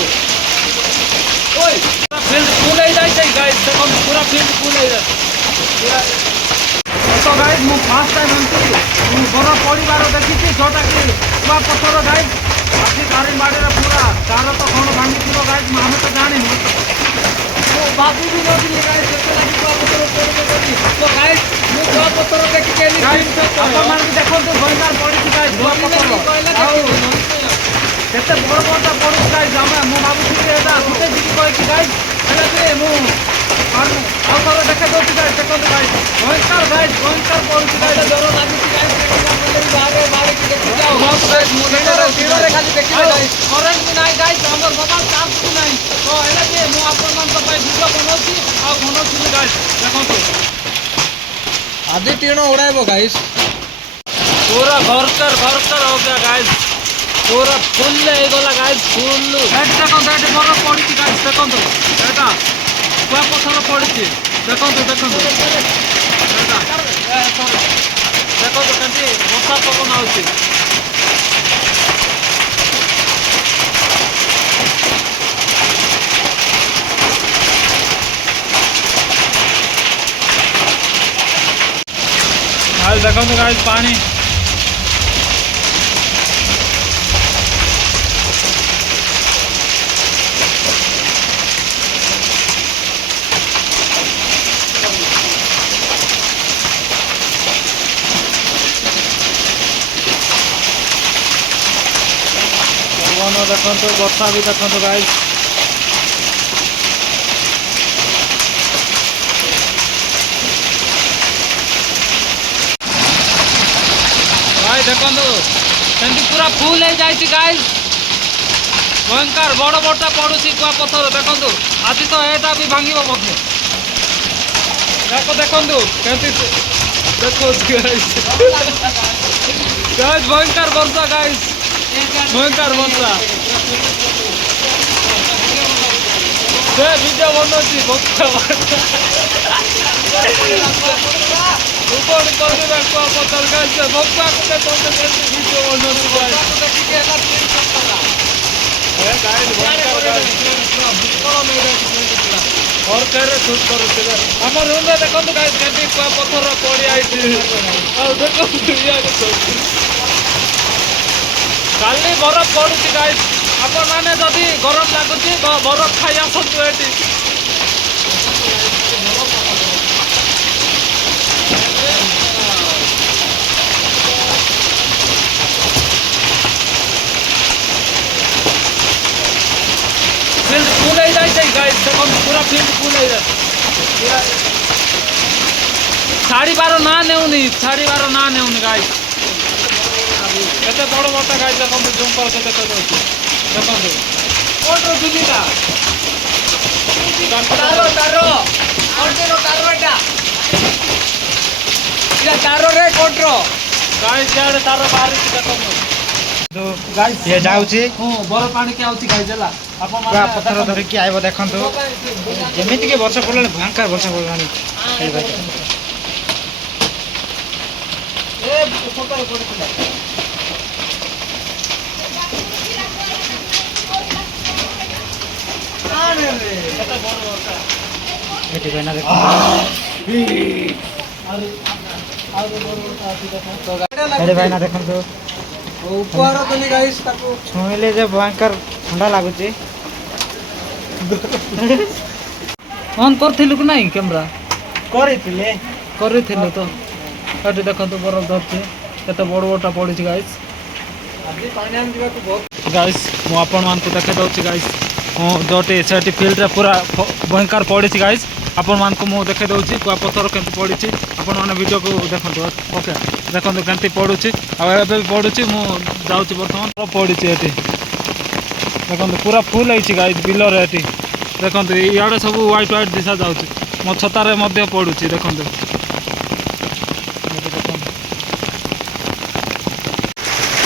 ଦେଖନ୍ତୁ ଓଇ ପୁରା ଫିଲ୍ଡ ଫୁଲ୍ ହେଇଯାଇଛି ଗାଇସ୍ ଦେଖନ୍ତୁ ପୁରା ଫିଲ୍ଡ ଫୁଲ୍ ହେଇଯାଇଛି ପୁରା ତ ଗାଇସ୍ ମୁଁ ଫାର୍ଷ୍ଟ ଟାଇମ୍ ଏମିତି ବରଫ ପଡ଼ିବାର ଦେଖିଛି ଯେଉଁଟାକି କୁଆପଥର ଗାଇସ୍ ଆଜି ଦାରିଙ୍ଗବାଡ଼ିରେ ପୁରା ତାର ତ କ'ଣ ଭାଙ୍ଗିଥିବ ଗାଇସ୍ ଆମେ ତ ଜାଣିନୁ ମୁଁ ଭାବି ବି ନଥିଲି ଗାଇସ୍ ଯେତେବେଳେ କୁଆପଥର ପଡ଼ିବ ବୋଲି ତ ଗାଇସ୍ ମୁଁ କୁଆପଥର ଦେଖିକି ଆପଣମାନଙ୍କୁ ଦେଖନ୍ତୁ ଭୟଙ୍କର ପଡ଼ିଛି ଗାଇସ୍ କୁଆପଥର ଆଉ କେତେ ବଡ଼ ବଡ଼ଟା ପଡ଼ୁଛି ଗାଇସ୍ ମୁଁ ଭାବୁଥିଲି ଏଇଟା ଗୋଟେ ଯିବି କହିକି ଗାଇସ୍ ହେଲେ ବି ମୁଁ ଆଉ ଥରେ ଦେଖାଇ ଦେଉଛି ଗାଇସ୍ ଦେଖନ୍ତୁ ଗାଇସ୍ ଭୟଙ୍କର ପଡ଼ୁଛି ଗାଇସ୍ ଡର ଲାଗୁଛି ଗାଇସ୍ ବାହାରିକି ଦେଖିକି ଆଉ ଦିନରେ ଖାଲି ଦେଖିବେ ଗାଇସ୍ କରେଣ୍ଟ ବି ନାହିଁ ଗାଇସ୍ ଆମର ମୋବାଇଲ ଚାର୍ଜ ବି ନାହିଁ ତ ହେଲେ ବି ମୁଁ ଆପଣମାନଙ୍କ ପାଇଁ ଭିଡ଼ିଓ ବନଉଛି ଆଉ ବନଉଥିଲି ଗାଇସ୍ ଦେଖନ୍ତୁ आधी टीण उड़ाइब गाइस पूरा भरकर हो गया गाइस पूरा फुल ହେଇଗଲା ଗାଇସ୍ ଫୁଲ୍ ଏଠି ଦେଖନ୍ତୁ ଏଠି ବରଫ ପଡ଼ିଛି ଗାଇସ୍ ଦେଖନ୍ତୁ ଏଇଟା କୁଆପଥର ପଡ଼ିଛି ଦେଖନ୍ତୁ ଦେଖନ୍ତୁ କେମିତି ବର୍ଷା ପବନ ହେଉଛି गाइस देखो गाइस पानी देखो वर्षा भी देखो गाइस देखो केमती पूरा फुल हो जाए गाइस भयंकर बड़ बड़टा पड़ुची कुआपथर देखो आज तो यहाँ भी भांग बोधे देखो केमती देखो गाइस भयंकर वर्षा गाइस भयंकर वर्षा से वीडियो बनौची ऊपर कर देबे कुआपथर गाइस बक्का के वीडियो बनौची और करे शूट करुचे हमर रूम में देखो गाइस केमती कुआपथर पड़ी आई देखो काली बरफ पड़ुची गाइस आपण माने जदि गरम लागुची बरफ खाई आसतु एटी फील्ड फुल हो जाए गाइस देखो पूरा फील्ड फुल हो जाए छाड़बार ना नेउनी गाइस केते बड़ बड़टा गाइस देखो जूम कर देखो देखो कोटरो जुलीटा तारो रे कोटरो गाइस यार तारो बाहर देखो तो गाइस ये जाउची बर पानी के आउची गाइस जला पूरा पत्थर धरिकी आइब देखंतु जेमिति के वर्षा पड़ले भयंकर वर्षा पड़लानी ए फोटो पड़ितला आने रे कत बड़ वर्षा एटी बना देखो अरे भाई ना देखंतु ऊपर तो नहीं गाइस ताको छुइले जे भयंकर ठंडा लागुची ऑन करथिलु कि नहीं कैमरा करिथिले तो एटी देखंतु बरफ धरछि केते बड़ बड़टा पड़िछि गाइस आज पानी आन दिबा को बहुत गाइस मु आपण मान को देखे दउछि गाइस जोटी सेटी फील्ड रे पूरा भयंकर पड़िछि गाइस आपण मान को मु देखे दउछि कुआपथर केमती पड़िछि आपण माने वीडियो को देखंतु ओके देखंतु केमती पड़ुछि आ एबे पड़ुछि मु जाउछि वर्तमान पड़िछि एटी देखंतु पूरा फुल होइछि गाइस बिलो रे एटी देखंतु इयाडे सब व्हाइट दिशा जाउछि मो छता रे मध्ये पड़ुछि देखंतु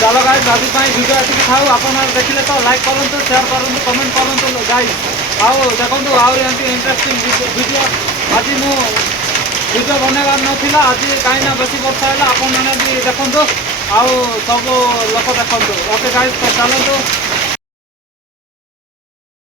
चलो गाइस अभी वीडियो अच्छी था आपन देखिले तो लाइक करूँ शेयर करूँ कमेंट करूँ गाइस आओ देखो आमती इंटरेस्टिंग वीडियो आज मु वीडियो बनवार नाला आज कहीं बेसी वर्षा है आपने भी देखो आउ सब लोक देखो ओके गाइस चलतु